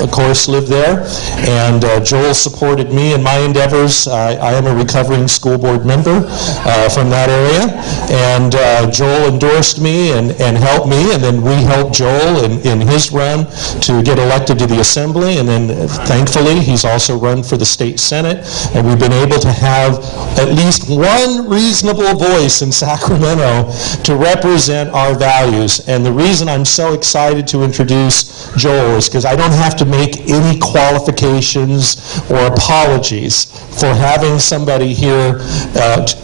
of course, lived there, and Joel supported me in my endeavors. I am a recovering school board member from that area, and Joel endorsed me and helped me, and then we helped Joel in his run to get elected to the Assembly, and then thankfully he's also run for the state Senate, and we've been able to have at least one reasonable voice in Sacramento to represent our values. And the reason I'm so excited to introduce Joel is because I don't have to make any qualifications or apologies for having somebody here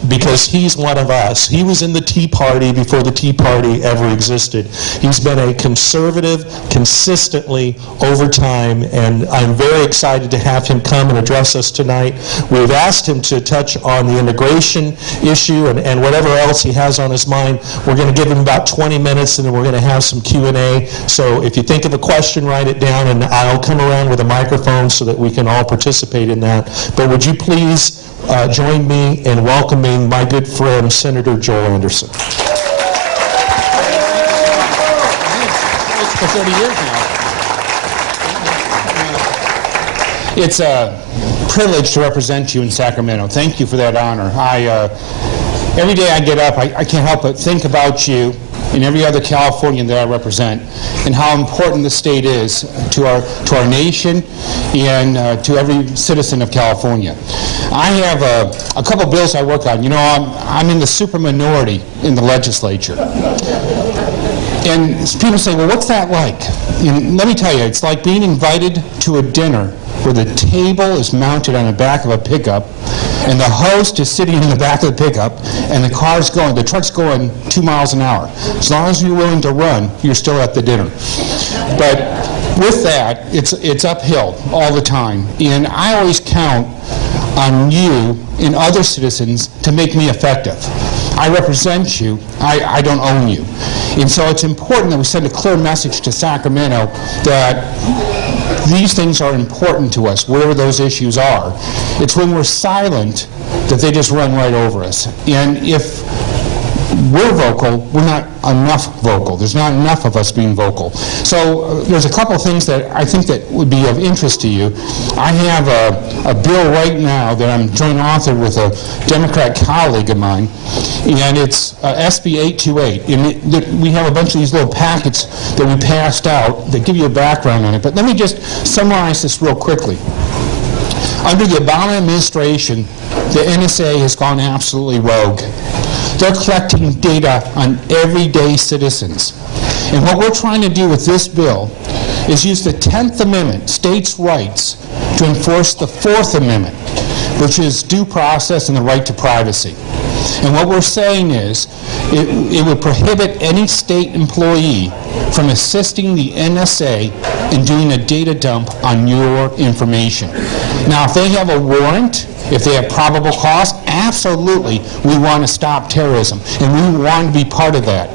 because he's one of us. He was in the Tea Party before the Tea Party ever existed. He's been a conservative consistently over time, and I'm very excited to have him come and address us tonight. We've asked him to touch on the immigration issue and whatever else he has on his mind. We're going to give him about 20 minutes, and then we're going to have some Q&A. So if you think of a question, write it down, and I'll come around with a microphone so that we can all participate in that. But would you please join me in welcoming my good friend, Senator Joel Anderson. For 30 years now. It's a privilege to represent you in Sacramento. Thank you for that honor. Every day I get up, I can't help but think about you and every other Californian that I represent, and how important the state is to our nation and to every citizen of California. I have a couple bills I work on. You know, I'm in the super minority in the legislature. And people say, well, what's that like? And let me tell you, it's like being invited to a dinner where the table is mounted on the back of a pickup, and the host is sitting in the back of the pickup, and the truck's going 2 miles an hour. As long as you're willing to run, you're still at the dinner. But with that, it's uphill all the time. And I always count on you and other citizens to make me effective. I represent you. I don't own you. And so it's important that we send a clear message to Sacramento that these things are important to us, whatever those issues are. It's when we're silent that they just run right over us. And if we're vocal, we're not enough vocal. There's not enough of us being vocal. So there's a couple of things that I think that would be of interest to you. I have a bill right now that I'm joint authored with a Democrat colleague of mine, and it's SB 828. And we have a bunch of these little packets that we passed out that give you a background on it. But let me just summarize this real quickly. Under the Obama administration, the NSA has gone absolutely rogue. They're collecting data on everyday citizens. And what we're trying to do with this bill is use the 10th Amendment, states' rights, to enforce the 4th Amendment, which is due process and the right to privacy. And what we're saying is it would prohibit any state employee from assisting the NSA in doing a data dump on your information. Now, if they have a warrant, if they have probable cause, absolutely, we want to stop terrorism, and we want to be part of that.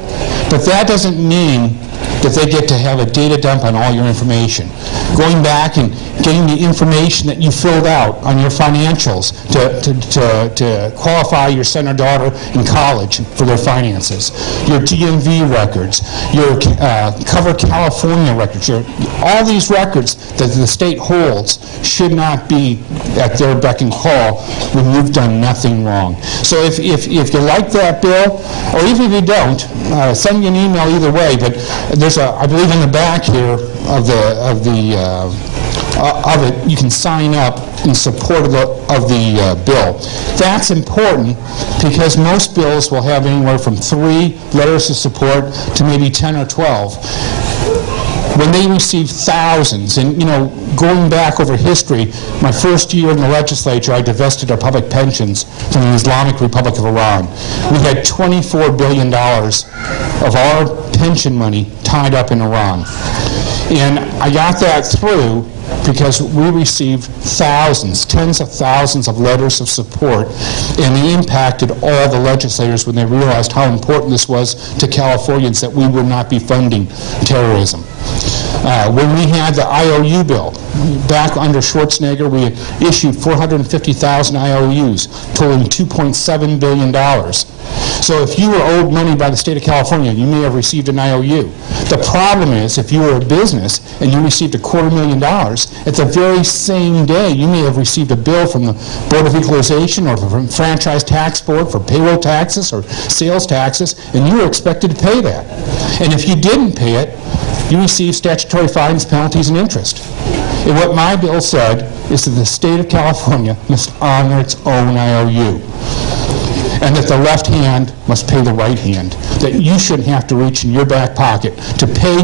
But that doesn't mean that they get to have a data dump on all your information. Going back and getting the information that you filled out on your financials to qualify your son or daughter in college for their finances, your DMV records, your Cover California records, all these records that the state holds should not be at their beck and call when you've done nothing wrong. So if you like that bill, or even if you don't, send me an email either way, but there's I believe in the back here of it, you can sign up in support of the bill. That's important because most bills will have anywhere from 3 letters of support to maybe 10 or 12. When they receive thousands, and going back over history, my first year in the legislature, I divested our public pensions from the Islamic Republic of Iran. We had $24 billion of our pension money tied up in Iran. And I got that through because we received thousands, tens of thousands of letters of support, and they impacted all the legislators when they realized how important this was to Californians that we would not be funding terrorism. When we had the IOU bill, back under Schwarzenegger, we issued 450,000 IOUs, totaling $2.7 billion. So if you were owed money by the state of California, you may have received an IOU. The problem is, if you were a business and you received $250,000, at the very same day, you may have received a bill from the Board of Equalization or from Franchise Tax Board for payroll taxes or sales taxes, and you were expected to pay that. And if you didn't pay it, you receive statutory fines, penalties, and interest. And what my bill said is that the state of California must honor its own IOU, and that the left hand must pay the right hand, that you shouldn't have to reach in your back pocket to pay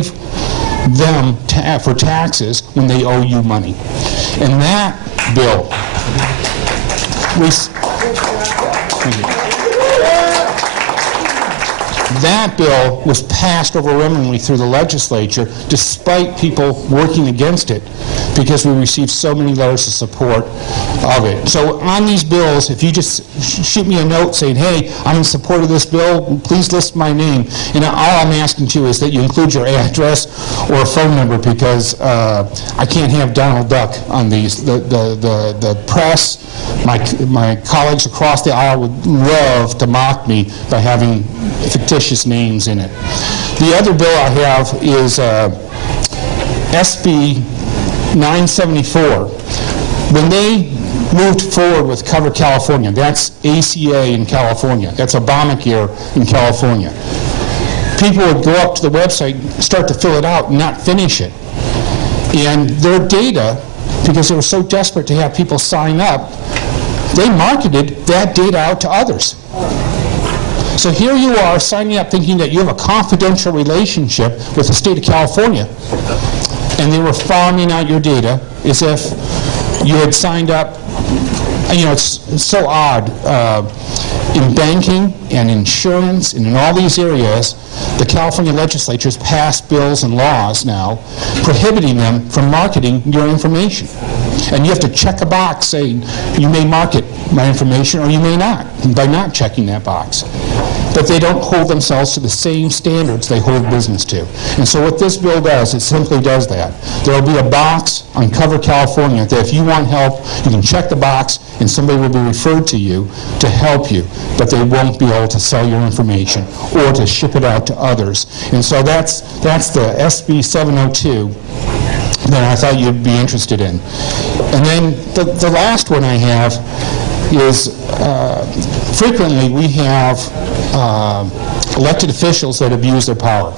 them for taxes when they owe you money. And that bill, that bill was passed overwhelmingly through the legislature despite people working against it, because we received so many letters of support of it. So on these bills, if you just shoot me a note saying, hey, I'm in support of this bill, please list my name. And all I'm asking you is that you include your address or a phone number, because I can't have Donald Duck on these. The press, my colleagues across the aisle would love to mock me by having fictitious names in it. The other bill I have is SB 974. When they moved forward with Cover California, that's ACA in California, that's Obamacare in California, people would go up to the website, start to fill it out, and not finish it. And their data, because they were so desperate to have people sign up, they marketed that data out to others. So here you are signing up thinking that you have a confidential relationship with the state of California, and they were farming out your data as if you had signed up. You know, it's so odd. In banking and insurance and in all these areas, the California legislature has passed bills and laws now prohibiting them from marketing your information. And you have to check a box saying you may market my information or you may not, by not checking that box. But they don't hold themselves to the same standards they hold business to. And so what this bill does, it simply does that. There will be a box on Cover California that if you want help, you can check the box and somebody will be referred to you to help you. But they won't be able to sell your information or to ship it out to others. And so that's the SB 702 that I thought you'd be interested in. And then the last one I have is frequently we have elected officials that abuse their power.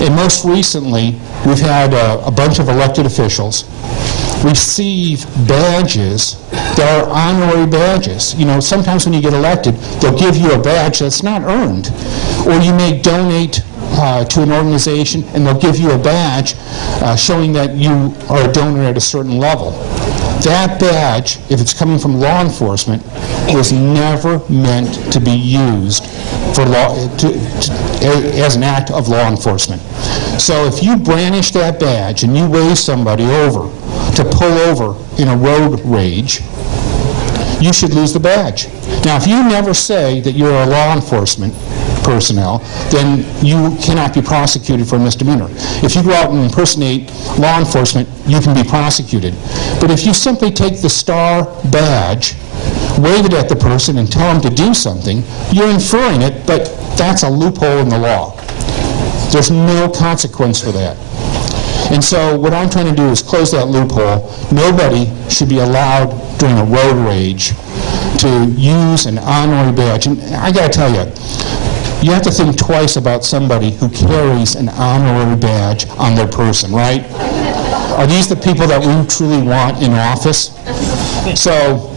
And most recently, we've had a bunch of elected officials receive badges that are honorary badges. You know, sometimes when you get elected, they'll give you a badge that's not earned. Or you may donate to an organization and they'll give you a badge showing that you are a donor at a certain level. That badge, if it's coming from law enforcement, was never meant to be used for as an act of law enforcement. So if you brandish that badge and you wave somebody over to pull over in a road rage, you should lose the badge. Now, if you never say that you're a law enforcement personnel, then you cannot be prosecuted for a misdemeanor. If you go out and impersonate law enforcement, you can be prosecuted. But if you simply take the star badge, wave it at the person, and tell them to do something, you're inferring it, but that's a loophole in the law. There's no consequence for that. And so what I'm trying to do is close that loophole. Nobody should be allowed during a road rage to use an honorary badge. And I got to tell you, you have to think twice about somebody who carries an honorary badge on their person, right? Are these the people that we truly want in office? So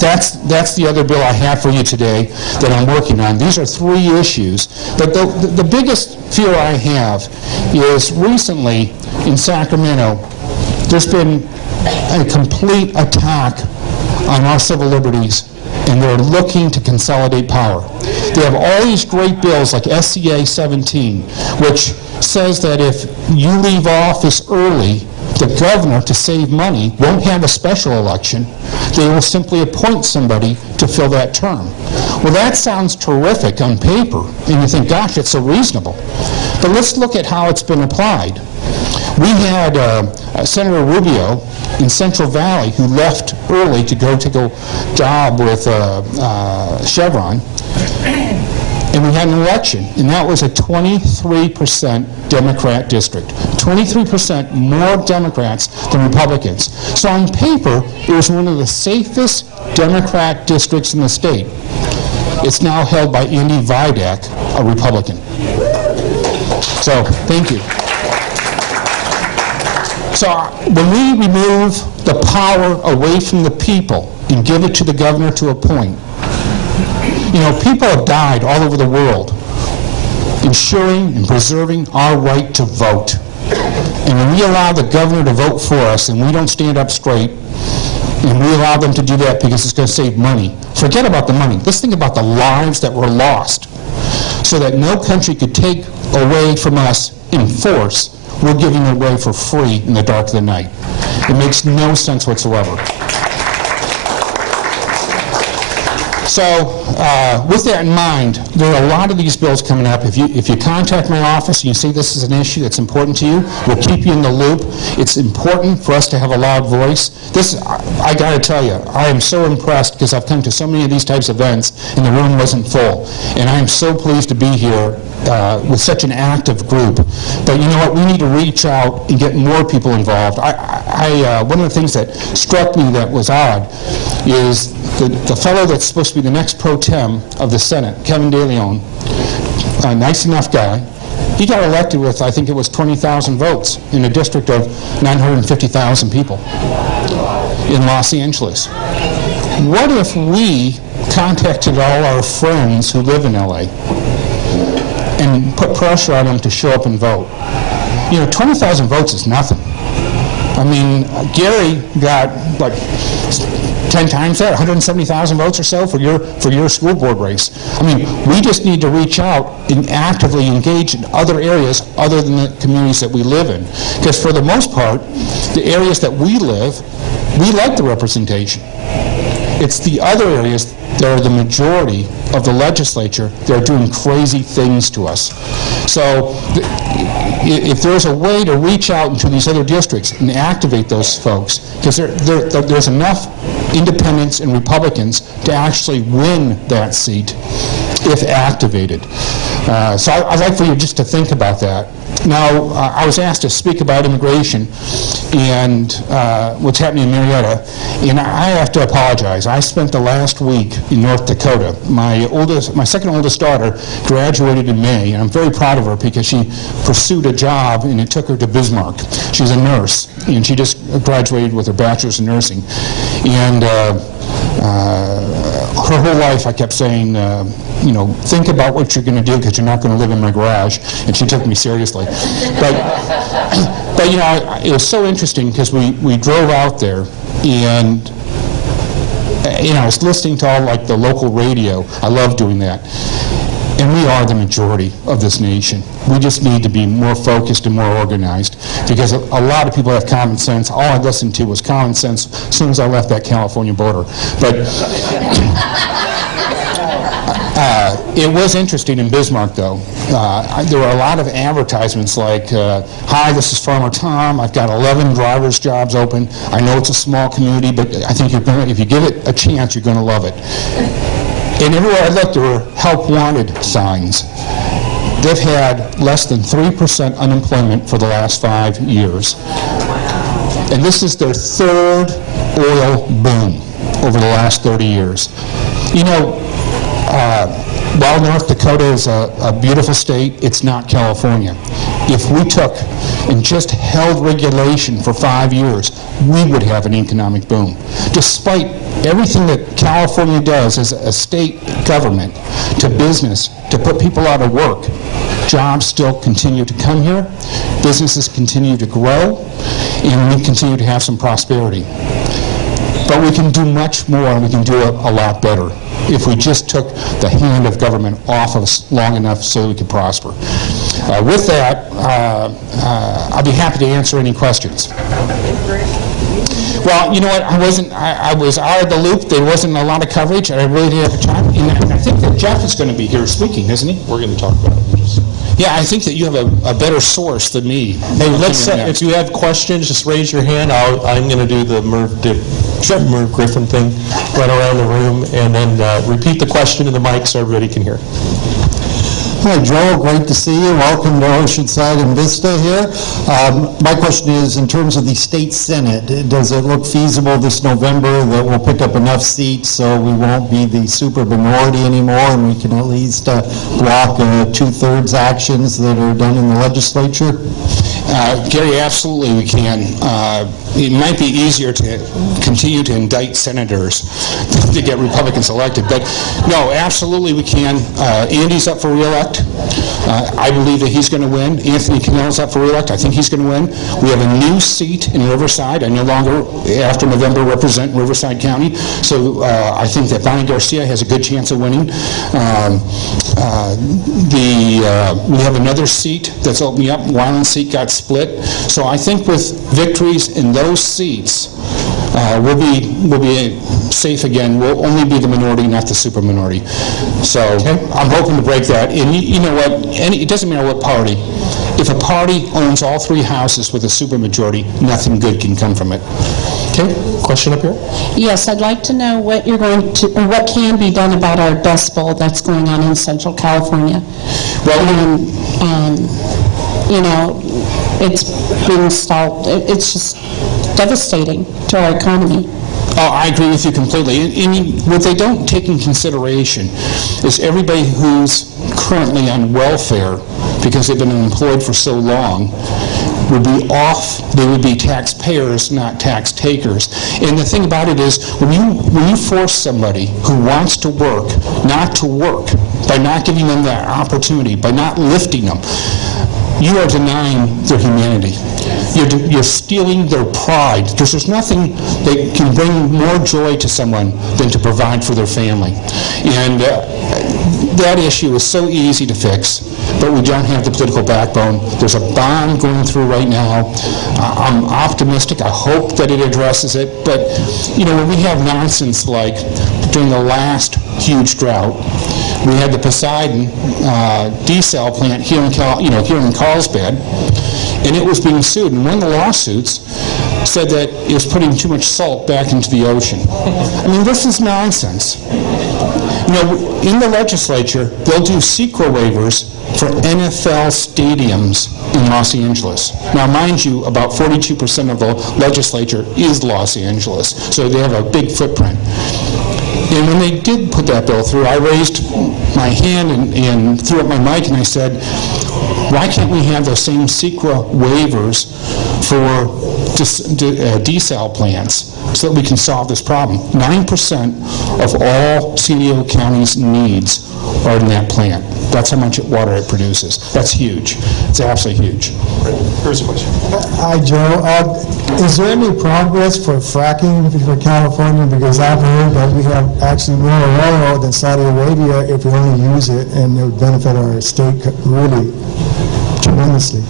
that's the other bill I have for you today that I'm working on. These are 3 issues. But the biggest fear I have is recently in Sacramento, there's been a complete attack on our civil liberties, and they're looking to consolidate power. They have all these great bills like SCA 17, which says that if you leave office early, the governor, to save money, won't have a special election. They will simply appoint somebody to fill that term. Well, that sounds terrific on paper, and you think, gosh, it's so reasonable. But let's look at how it's been applied. We had Senator Rubio in Central Valley who left early to go take a job with Chevron. And we had an election, and that was a 23% Democrat district. 23% more Democrats than Republicans. So on paper, it was one of the safest Democrat districts in the state. It's now held by Andy Vidak, a Republican. So, thank you. So when we remove the power away from the people and give it to the governor to appoint, you know, people have died all over the world ensuring and preserving our right to vote. And when we allow the governor to vote for us and we don't stand up straight, and we allow them to do that because it's going to save money, forget about the money. Let's think about the lives that were lost so that no country could take away from us in force. We're giving it away for free in the dark of the night. It makes no sense whatsoever. So, with that in mind, there are a lot of these bills coming up. If you contact my office and you say this is an issue that's important to you, we'll keep you in the loop. It's important for us to have a loud voice. I got to tell you, I am so impressed because I've come to so many of these types of events and the room wasn't full. And I am so pleased to be here with such an active group. But you know what? We need to reach out and get more people involved. One of the things that struck me that was odd is the fellow that's supposed to be the next pro tem of the Senate, Kevin DeLeon, a nice enough guy, he got elected with, I think it was 20,000 votes in a district of 950,000 people in Los Angeles. What if we contacted all our friends who live in LA and put pressure on them to show up and vote? You know, 20,000 votes is nothing. I mean, Gary got, like, 10 times that, 170,000 votes or so for your school board race. I mean, we just need to reach out and actively engage in other areas other than the communities that we live in. Because for the most part, the areas that we live, we like the representation. It's the other areas that are the majority of the legislature that are doing crazy things to us. So if there's a way to reach out into these other districts and activate those folks, because there's enough independents and Republicans to actually win that seat if activated. So I'd like for you just to think about that. Now, I was asked to speak about immigration and what's happening in Marietta, and I have to apologize. I spent the last week in North Dakota. My second oldest daughter graduated in May, and I'm very proud of her because she pursued a job and it took her to Bismarck. She's a nurse, and she just graduated with her bachelor's in nursing. And her whole life I kept saying, you know, think about what you're going to do because you're not going to live in my garage. And she took me seriously. But you know, it was so interesting because we drove out there and, you know, I was listening to all like the local radio. I love doing that. And we are the majority of this nation. We just need to be more focused and more organized because a lot of people have common sense. All I listened to was common sense as soon as I left that California border. But it was interesting in Bismarck, though. There were a lot of advertisements like, hi, this is Farmer Tom. I've got 11 driver's jobs open. I know it's a small community, but I think if you give it a chance, you're going to love it. And everywhere I looked, there were help wanted signs. They've had less than 3% unemployment for the last 5 years. And this is their third oil boom over the last 30 years. You know, while North Dakota is a beautiful state, it's not California. If we took and just held regulation for 5 years, we would have an economic boom. Despite everything that California does as a state government to business, to put people out of work, jobs still continue to come here, businesses continue to grow, and we continue to have some prosperity. But we can do much more, and we can do it a lot better if we just took the hand of government off of us long enough so we could prosper. With that, I'd be happy to answer any questions. Well, you know what, I was out of the loop. There wasn't a lot of coverage, and I really didn't have time. And I think that Jeff is going to be here speaking, isn't he? We're going to talk about it. Yeah, I think that you have a better source than me. Hey, let's. If you have questions, just raise your hand. I'm going to do the Merv Griffin thing, run around the room, and then repeat the question in the mic so everybody can hear. Hi, Joel. Great to see you. Welcome to Oceanside and Vista here. My question is, in terms of the state senate, does it look feasible this November that we'll pick up enough seats so we won't be the super minority anymore, and we can at least block 2/3 actions that are done in the legislature? Gary, absolutely we can. It might be easier to continue to indict senators to get Republicans elected, but no, absolutely we can. Andy's up for re-elect. I believe that he's going to win. Anthony Cannell's up for re-elect. I think he's going to win. We have a new seat in Riverside. I no longer, after November, represent Riverside County, so I think that Bonnie Garcia has a good chance of winning. We have another seat that's opening up. Wyland seat got split. So I think with victories in those seats, we'll be safe again. We'll only be the minority, not the super minority. So I'm hoping to break that. And you know what? It doesn't matter what party. If a party owns all 3 houses with a super majority, nothing good can come from it. Okay, question up here? Yes, I'd like to know what you're going to, or what can be done about our Dust Bowl that's going on in Central California. Well, you know, it's being stalled. It's just devastating to our economy. Oh, I agree with you completely. And what they don't take in consideration is everybody who's currently on welfare because they've been unemployed for so long would be off. They would be taxpayers, not tax takers. And the thing about it is, when you force somebody who wants to work not to work, by not giving them that opportunity, by not lifting them, you are denying their humanity. You're stealing their pride, because there's nothing that can bring more joy to someone than to provide for their family. And that issue is so easy to fix, but we don't have the political backbone. There's a bond going through right now. I'm optimistic. I hope that it addresses it. But, you know, when we have nonsense like during the last huge drought, we had the Poseidon desal plant here in Carlsbad, and it was being sued. And one of the lawsuits said that it was putting too much salt back into the ocean. I mean, this is nonsense. You know, in the legislature, they'll do SEQA waivers for NFL stadiums in Los Angeles. Now, mind you, about 42% of the legislature is Los Angeles, so they have a big footprint. And when they did put that bill through, I raised my hand and threw up my mic and I said, why can't we have those same SEQA waivers for desal plants so that we can solve this problem? 9% of all CDO County's needs are in that plant. That's how much water it produces. That's huge. It's absolutely huge. Here's a question. Hi, Joe. Is there any progress for fracking for California? Because I've heard that we have actually more oil than Saudi Arabia if we only use it, and it would benefit our state really tremendously.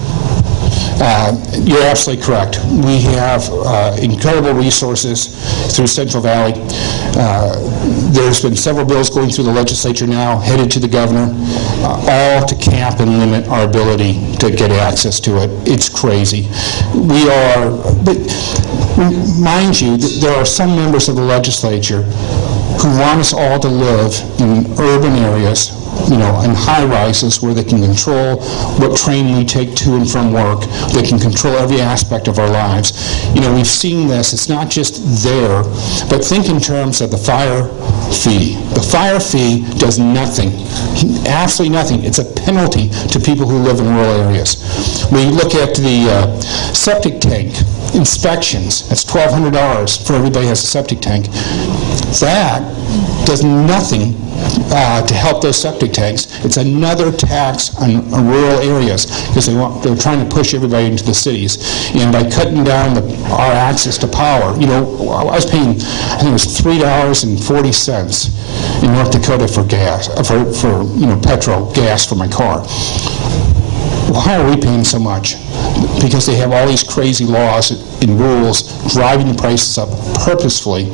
You're absolutely correct. We have incredible resources through Central Valley. There's been several bills going through the legislature now, headed to the governor, all to cap and limit our ability to get access to it. It's crazy. But mind you, there are some members of the legislature who want us all to live in urban areas, you know, in high-rises where they can control what train we take to and from work. They can control every aspect of our lives. You know, we've seen this. It's not just there, but think in terms of the fire fee. The fire fee does nothing, absolutely nothing. It's a penalty to people who live in rural areas. When you look at the septic tank inspections, that's $1,200 for everybody who has a septic tank. That does nothing to help those septic tanks. It's another tax on rural areas because they're trying to push everybody into the cities. And by cutting down our access to power, you know, I was paying, I think it was $3.40 in North Dakota for gas, for you know, petrol, gas for my car. Why are we paying so much? Because they have all these crazy laws and rules driving the prices up purposefully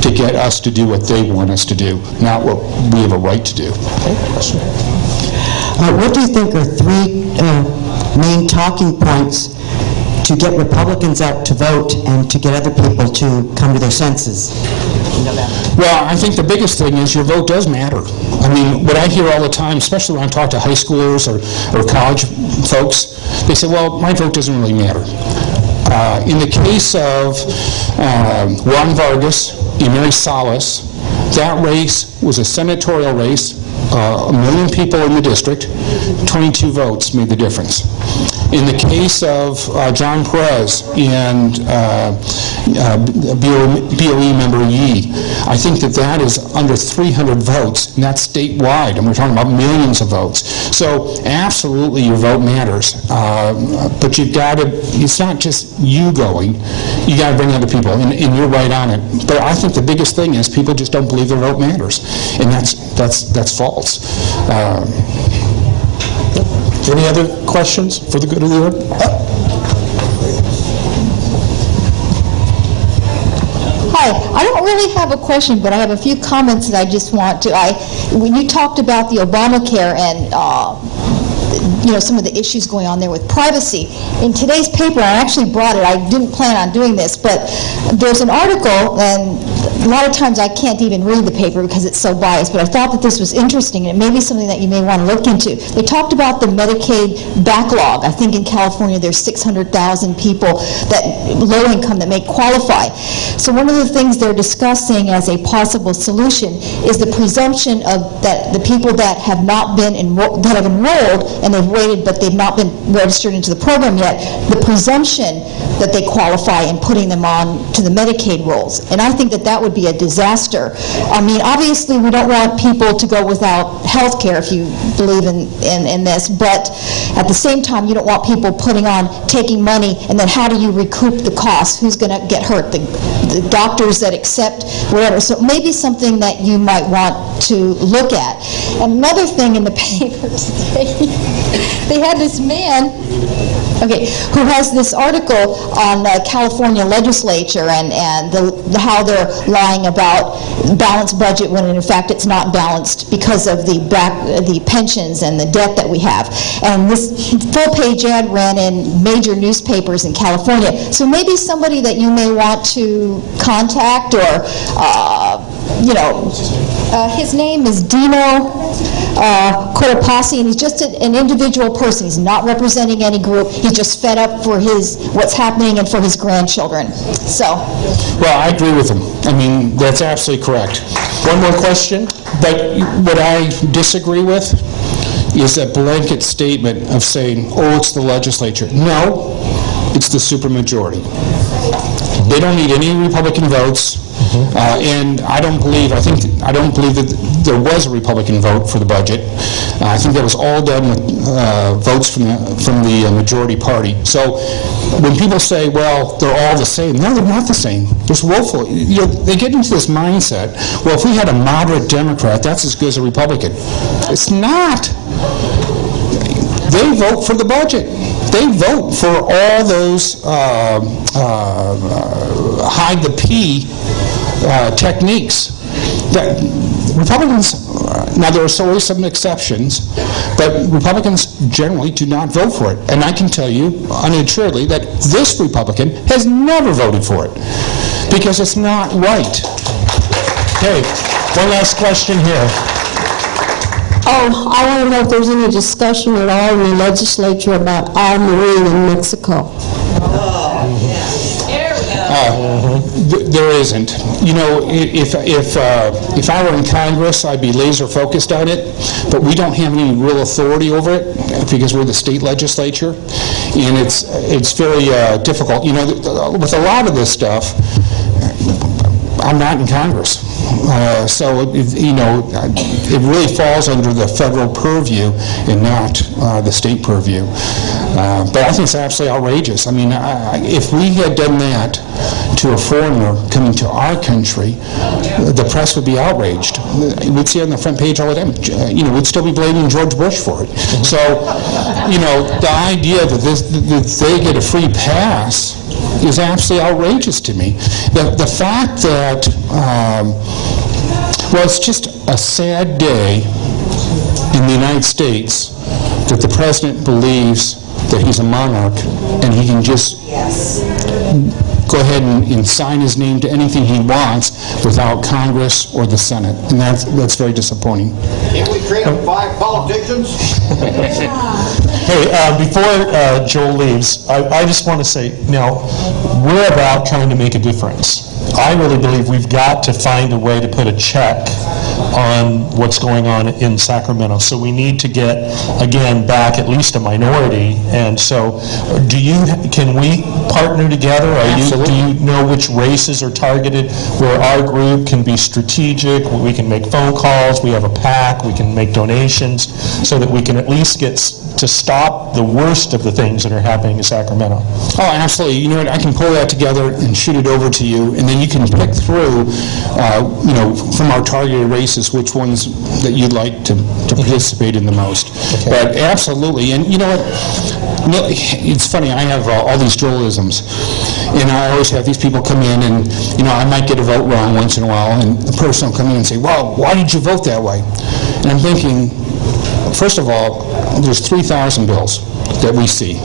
to get us to do what they want us to do, not what we have a right to do. What do you think are three main talking points to get Republicans out to vote and to get other people to come to their senses in November? Well, I think the biggest thing is your vote does matter. I mean, what I hear all the time, especially when I talk to high schoolers or college folks, they say, well, my vote doesn't really matter. In the case of Juan Vargas and Mary Salas, that race was a senatorial race, 1 million people in the district, 22 votes made the difference. In the case of John Perez and BOE member Yee, I think that is under 300 votes, and that's statewide, and we're talking about millions of votes. So absolutely your vote matters, but you've got to, it's not just you going, you got to bring other people, and you're right on it. But I think the biggest thing is people just don't believe their vote matters, and that's false. Any other questions for the good of the order? Hi, I don't really have a question, but I have a few comments that I just want to. When you talked about the Obamacare and some of the issues going on there with privacy, in today's paper, I actually brought it. I didn't plan on doing this, but there's an article, and a lot of times I can't even read the paper because it's so biased, but I thought that this was interesting, and it may be something that you may want to look into. They talked about the Medicaid backlog. I think in California there's 600,000 people that low income that may qualify. So one of the things they're discussing as a possible solution is the presumption of that the people that have not been that have enrolled and they've waited but they've not been registered into the program yet, the presumption that they qualify and putting them on to the Medicaid rolls. And I think that that would be a disaster. I mean, obviously we don't want people to go without health care if you believe in this, but at the same time you don't want people taking money, and then how do you recoup the costs? Who's going to get hurt? The doctors that accept whatever. So maybe something that you might want to look at. Another thing in the paper today, they had this man who has this article on the California legislature and how they're lying about balanced budget when in fact it's not balanced because of the pensions and the debt that we have. And this full-page ad ran in major newspapers in California. So maybe somebody that you may want to contact, or his name is Dino Cortopassi, and he's just an individual person. He's not representing any group. He's just fed up for what's happening and for his grandchildren. So. Well, I agree with him. I mean, that's absolutely correct. One more question. But what I disagree with is that blanket statement of saying, oh, it's the legislature. No, it's the supermajority. They don't need any Republican votes. And I don't believe that there was a Republican vote for the budget. I think that was all done with votes from the majority party. So when people say, well, they're all the same, no, they're not the same. There's woeful. They get into this mindset, well, if we had a moderate Democrat, that's as good as a Republican. It's not. They vote for the budget. They vote for all those hide the P techniques that Republicans, now there are always some exceptions, but Republicans generally do not vote for it. And I can tell you unassuredly that this Republican has never voted for it because it's not right. Okay, one last question here. Oh, I want to know if there's any discussion at all in the legislature about Al Marine in Mexico. There isn't. If I were in Congress, I'd be laser focused on it, but we don't have any real authority over it because we're the state legislature, and it's very difficult. With a lot of this stuff, I'm not in Congress. So it really falls under the federal purview and not the state purview. But I think it's absolutely outrageous. I mean, if we had done that to a foreigner coming to our country, the press would be outraged. We'd see it on the front page all the time. We'd still be blaming George Bush for it. So, the idea that they get a free pass is absolutely outrageous to me. The fact that, it's just a sad day in the United States that the president believes that he's a monarch and he can just go ahead and sign his name to anything he wants without Congress or the Senate. And that's very disappointing. Can't we create 5 politicians? Hey, before Joel leaves, I just want to say, now, we're about trying to make a difference. I really believe we've got to find a way to put a check on what's going on in Sacramento. So we need to get, again, back at least a minority. And so can we partner together? Do you know which races are targeted where our group can be strategic, where we can make phone calls, we have a PAC, we can make donations, so that we can at least get to stop the worst of the things that are happening in Sacramento? Oh, absolutely. You know what? I can pull that together and shoot it over to you, and then you can pick through, from our targeted races, which ones that you'd like to participate in the most. Okay. But absolutely. And you know what? It's funny. I have all these Joelisms, and I always have these people come in, and I might get a vote wrong once in a while, and the person will come in and say, "Well, why did you vote that way?" And I'm thinking, first of all, there's 3,000 bills that we see.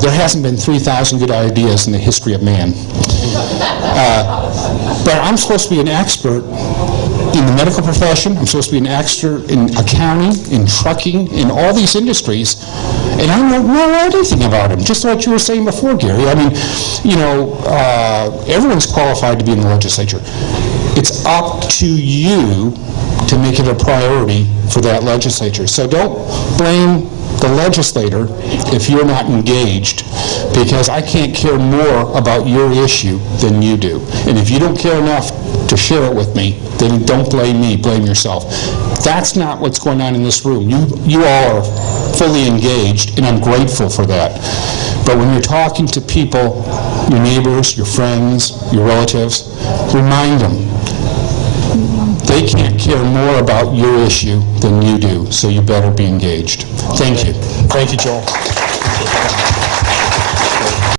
There hasn't been 3,000 good ideas in the history of man. But I'm supposed to be an expert in the medical profession. I'm supposed to be an expert in accounting, in trucking, in all these industries, and I don't know anything about them. Just like you were saying before, Gary. I mean, everyone's qualified to be in the legislature. It's up to you to make it a priority for that legislature. So don't blame the legislator if you're not engaged, because I can't care more about your issue than you do. And if you don't care enough to share it with me, then don't blame me, blame yourself. That's not what's going on in this room. You all are fully engaged, and I'm grateful for that. But when you're talking to people, your neighbors, your friends, your relatives, remind them they can't care more about your issue than you do, so you better be engaged. Thank you. Thank you, Joel.